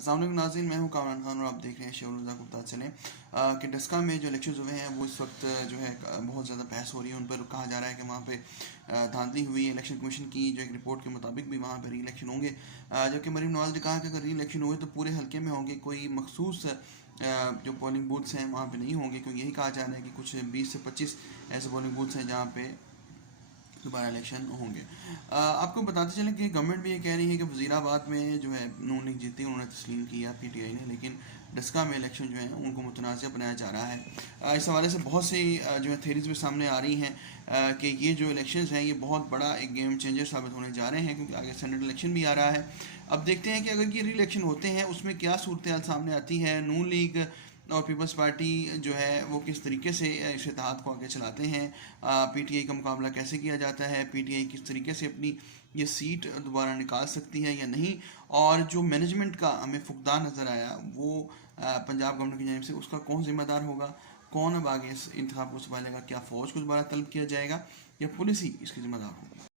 अस्सलाम वालेकुम नाज़रीन, मैं हूं कामरान खान और आप देख रहे हैं शेयर को पता चले कि डस्का में जो इलेक्शन हुए हैं वो इस वक्त जो है बहुत ज़्यादा बहस हो रही है। उन पर कहा जा रहा है कि वहाँ पे धांधली हुई। इलेक्शन कमीशन की जो एक रिपोर्ट के मुताबिक भी वहाँ पर री इलेक्शन होंगे, जबकि मरीम नवाज ने कहा कि अगर री इलेक्शन हुए तो पूरे हल्के में होंगे, कोई मखसूस जो पोलिंग बूथ्स हैं वहाँ पे नहीं होंगे, क्योंकि यही कहा जा रहा है कि कुछ 20 से 25 ऐसे पोलिंग बूथ्स हैं जहाँ पे दोबारा इलेक्शन होंगे। आपको बताते चलें कि गवर्नमेंट भी ये कह रही है कि वज़ीराबाद में जो है नून लीग जीती, उन्होंने तस्लीम किया पीटीआई ने, लेकिन डस्का में इलेक्शन जो है उनको मुतनाज़ बनाया जा रहा है। इस हवाले से बहुत सी जो है थेरीज भी सामने आ रही हैं कि ये जो इलेक्शंस हैं ये बहुत बड़ा एक गेम चेंजर साबित होने जा रहे हैं, क्योंकि आगे सेनेट इलेक्शन भी आ रहा है। अब देखते हैं कि अगर ये री इलेक्शन होते हैं उसमें क्या सूरत हाल सामने आती है। नून लीग और पीपल्स पार्टी जो है वो किस तरीके से इस इत्तेहाद को आगे चलाते हैं, पीटीआई का मुकाबला कैसे किया जाता है, पीटीआई किस तरीके से अपनी ये सीट दोबारा निकाल सकती है या नहीं, और जो मैनेजमेंट का हमें फुकदान नज़र आया वो पंजाब गवर्नमेंट की जानिब से, उसका कौन जिम्मेदार होगा, कौन अब आगे इस इंतखाब को संभालेगा, क्या फ़ौज को दोबारा तलब किया जाएगा या पुलिस ही इसकी जिम्मेदार होगी।